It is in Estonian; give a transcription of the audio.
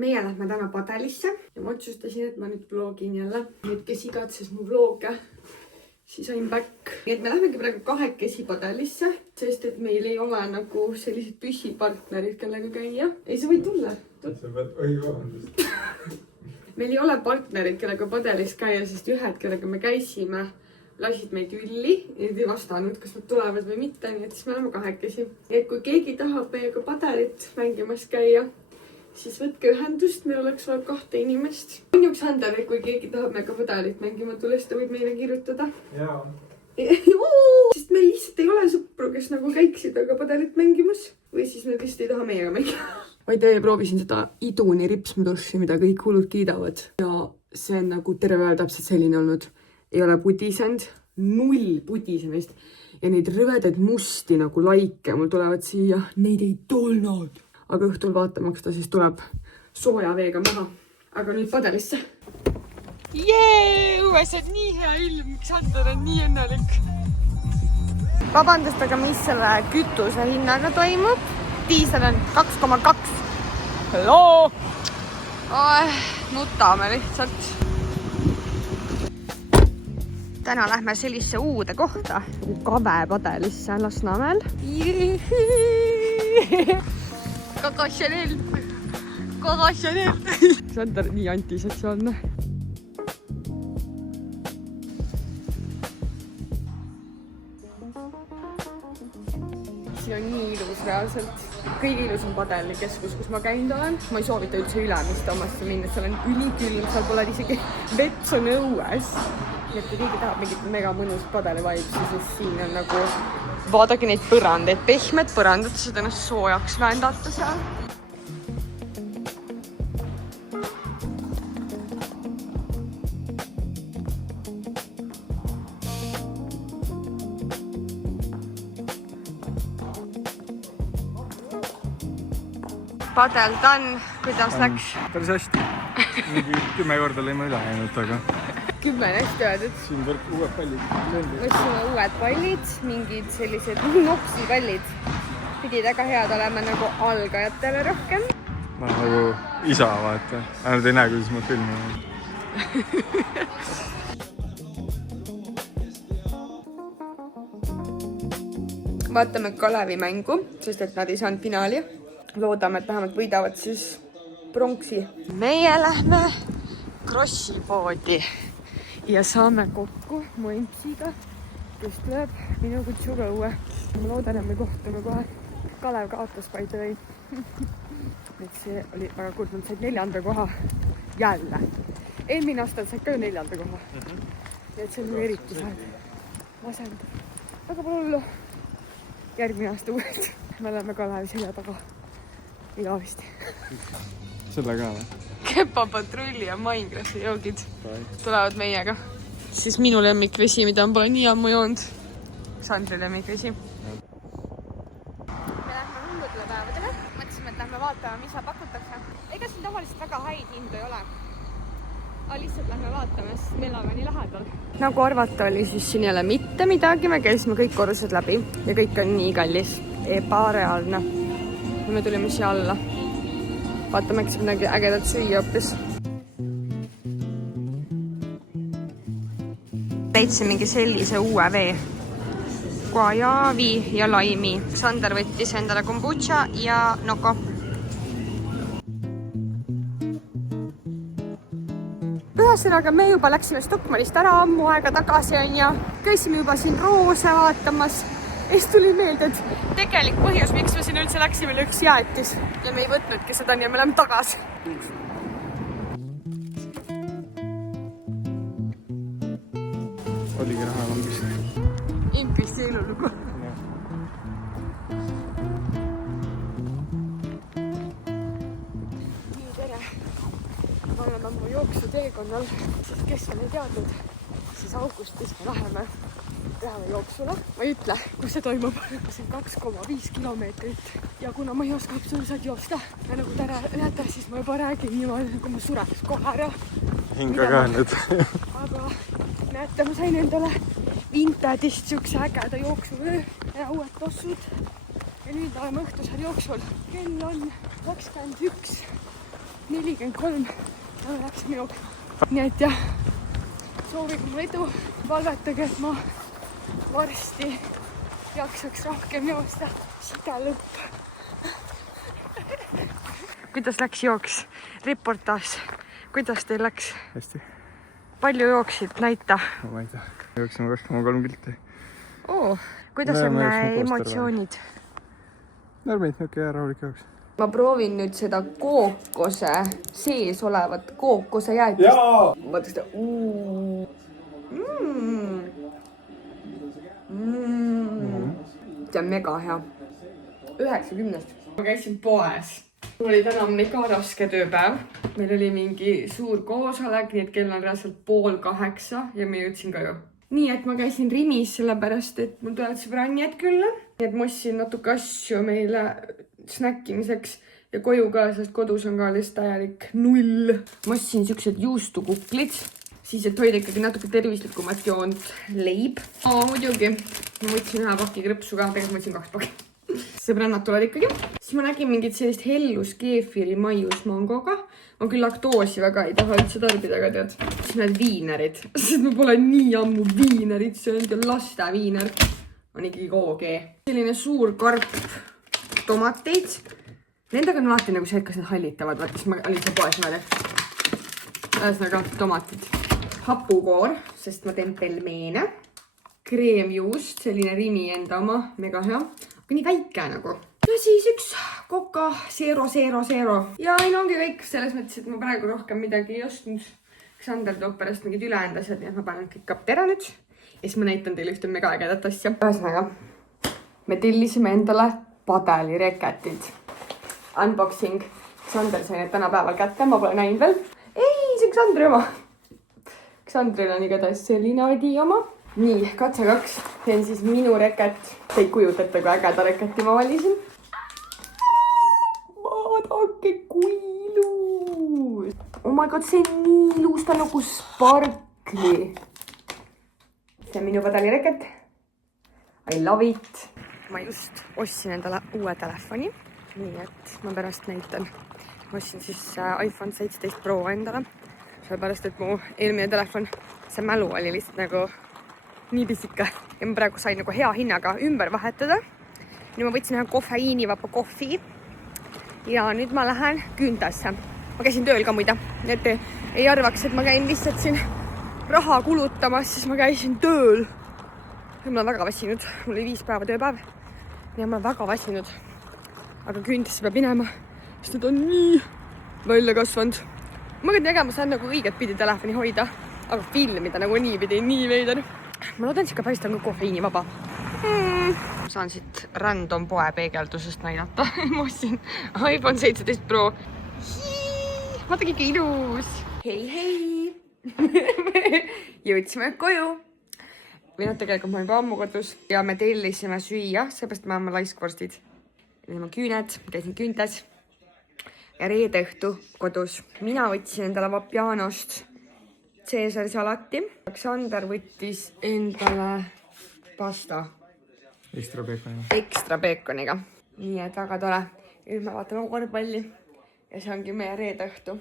meie lähme täna Padelisse ja ma otsustasin, et ma nüüd vlogin jälle. Need, kes igatses mu vloge, siis I'm back. Nii et me lähmegi praegu kahekesi Padelisse, sest et meil ei ole nagu sellised püsipartnerid, kellega käia. Ei, sa võid tulla. Meil ei ole partnerid, kellega Padelis käia, sest ühed, kellega me käisime, lasid meid ülli ja ei vastanud, kas nad tulevad või mitte, nii et siis me oleme kahekesi. Et kui keegi tahab meiega Padelit mängimas käia, siis võtke ühendust, meil oleks vaja 2 inimest. Õnjuks Ander, et kui keegi tahab meiega Padelit mängima tulla, siis ta võib meile kirjutada. Jaa. Sest meil lihtsalt ei ole sõpru, kes nagu käiksid aga Padelit mängimas. Või siis nad lihtsalt ei taha meiega mängima. Ma ei tee, proovisin seda iduni ripsmedussi, mida kõik hullud kiidavad. Ja see on nagu terve päev täpselt selline olnud. Ei ole pudisend, 0 pudisemist. Ja neid rõvedaid musti nagu laike mul tulevad siia. Neid ei tulnud. Aga õhtul vaatamaks ta siis tuleb sooja veega maha. Aga nüüd Padelisse. Jee! Õues on nii hea ilm. Sander on nii õnnelik. Vabandust, aga mis selle kütuse hinnaga toimub? Diisel on 2,2. Hello! Nutame lihtsalt. Täna lähme sellisse uude kohta. Kave Padelisse Lasnamäel. Kaka Chanel. Kaka Chanel. Sander nii antisotsiaalne. Siin on nii ilus reaalselt. Kõige ilus on Padeli keskus, kus ma käinud olen. Ma ei soovita üldse Ülemiste omasse minna, seal on ülikülm, seal pole isegi vets on õues. Nii et kui keegi tahab mingit mega mõnus Padeli vibes, siis siin on nagu... Vaadake neid põrandeid, pehmed põrandad, saad ennast soojaks vändata seal. Padel done, kuidas läks? Päris hästi. 10 korda lõime üle jäänud, aga... 10 hästi öeldud. Siin võrk uued pallid. Võtsime uued pallid, mingid sellised noksipallid. Pidid väga head olema nagu algajatele rohkem. Nagu isa, vaata. Ainult ei näe, kuidas ma filmin. Vaatame Kalevi mängu, sest et nad ei saanud finaali. Loodame, et vähemalt võidavad siis pronksi. Meie lähme Krossi poodi ja saame kokku Montsiga, kes tuleb minu kutsuga õue. Ma loodan, et me kohtume kohe. Kalev kaotas by the way. Et see oli väga kurb, nad said 4. koha jälle. Eelmine aastal said ka 4. koha. Et see on eriti saad. Masendab. Aga pole hullu. Järgmine aasta uuesti. Me oleme Kalevi selja taga. Igavesti. Selle ka või? Kepa Patrulli ja Minecrafti joogid tulevad meiega. Siis minu lemmikvesi, mida on pole nii ammu joonud. Sandri lemmikvesi. Me lähme hulludele päevadele. Mõtlesime, et lähme vaatama, mis pakutakse. Ega siin tavaliselt väga häid hindu ei ole. Aga lihtsalt lähme vaatama, sest me elame nii lähedal. Nagu arvata oli, siis siin ei ole mitte midagi. Me käisime kõik korrused läbi ja kõik on nii kallis. Ebareaalne. Ja me tulime siia alla. Vaatame, äkki midagi ägedat süüa hoopis. Leidsin mingi sellise uue vee. Guajavi ja laimi. Sander võttis endale kombucha ja noko. Ühesõnaga, me juba läksime Stockmannist ära ammu aega tagasi ja käisime juba siin roose vaatamas. Ja siis tuli meelde, et tegelik põhjus, miks me siin üldse läksime, oli üks jäätis. Ja me ei võtnudki seda, nii me läheme tagasi. Oligi raha langist. Impisti elulugu. Nii, tere. Me oleme mu jooksuteekonnal, sest kes on ei teadnud, siis augustis me läheme jooksule. Ma ei ütle, kus see toimub. See on 2,5 kilomeetrit. Ja kuna ma ei oska absoluutselt joosta, ja nagu te näete, siis ma juba räägin niimoodi, nagu ma sureks kohe ära. Hinga ka nüüd. Aga näete, ma sain endale Vintage'ist siukse ägeda jooksuvöö ja uued tossud. Ja nüüd oleme õhtusel jooksul. Kell on 21. 43 ja me läksime jooksma. Nii et jah, soovige mulle edu. Palvetage, et ma varsti jaksaks rohkem joosta. Sida lõpp. Kuidas läks jooks? Reportaaž. Kuidas teil läks? Hästi. Palju jooksid? Näita. Ma ei tea. Jooksime 2,3 kilti. Kuidas on emotsioonid? Normaalselt niisugune hea rahulik jooks. Ma proovin nüüd seda kookose sees olevat kookose jäätist. Jaa! Vaata seda. See on mega hea. 9-10. Ma käisin poes. Mul oli täna ka raske tööpäev. Meil oli mingi suur koosolek, nii et kell on reaalselt 7:30 ja ma jõudsin ka ju. Nii et ma käisin Rimis sellepärast, et mul tulevad sõbrannid külla. Nii et ma ostsin natuke asju meile snäkkimiseks ja koju ka, sest kodus on ka lihtsalt täielik 0. Ma ostsin siuksed juustukuklid, siis et hoida ikkagi natuke tervislikumat joont leib. Muidugi, ma võtsin ühe paki krõpsu ka, tegelikult ma võtsin 2 pakki. Sõbrannad tulevad ikkagi. Siis ma nägin mingit sellist hellus keefiri maiusmangoga. Ma küll laktoosi väga ei taha üldse tarbida, aga tead, siis need viinerid. Sest ma pole nii ammu viinerid söönud ja laste viiner on ikkagi OG. Selline suur karp tomateid. Nendega on alati nagu see, et kas need hallitavad. Vaata, siis ma olin see poes niimoodi. Ühesõnaga tomatid. Hapukoor, sest ma teen pelmeene. Kreemjuust, selline Rimi enda oma, mega hea. Aga nii väike nagu. Ja siis üks koka zero. Ja ei ongi kõik selles mõttes, et ma praegu rohkem midagi ei ostnud. Sander toob pärast mingid ülejäänud asjad, nii et ma panen kõik kaptera nüüd. Ja siis ma näitan teile ühte mega ägedat asja. Ühesõnaga, me tellisime endale padelireket. Unboxing. Sander sai need tänapäeval kätte, ma pole näinud veel. Ei, see on Sandri oma. Sandril on igatahes selline Adi oma. Nii, katse 2. See on siis minu reket. Te ei kujutate, kui ägeda reketi ma valisin. Vaadake, kui ilus. Oh my god, see on nii ilus, ta nagu sparkli. See on minu padelireket. I love it. Ma just ostsin endale uue telefoni. Nii et ma pärast näitan. Ma ostsin siis iPhone 17 Pro endale. Sellepärast, et mu eelmine telefon, see mälu oli lihtsalt nagu nii pisika. Ja ma praegu sain nagu hea hinnaga ümber vahetada. Nüüd ma võtsin ühe kofeiinivaba kohvi. Ja nüüd ma lähen Küüntasse. Ma käisin tööl ka muida. Et ei arvaks, et ma käin lihtsalt siin raha kulutamas, siis ma käisin tööl. Ja ma olen väga väsinud. Mul oli 5 päeva tööpäev. Ja ma olen väga väsinud. Aga Küüntasse peab minema, sest need on nii välja kasvanud. Ma ka tegema saan nagu õiget pidi telefoni hoida, aga filmida nagu nii pidi nii veider. Ma loodan, et päris on ka kofeiinivaba. Ma saan siit random poe peegeldusest näidata. Ma ostsin iPhone 17 Pro. Vaadake, kui ilus. Hei. Jõudsime koju. Või tegelikult ma olen ammu kodus. Ja me tellisime süüa, seepärast me oleme laiskvorstid. Need on küüned, käisin Küüntas. Ja reede õhtu kodus. Mina võtsin endale Vapianost Caesari salati. Sander võttis endale pasta. Ekstra peekoniga. Nii et väga tore. Nüüd me vaatame korvpalli. Ja see ongi meie reede õhtu.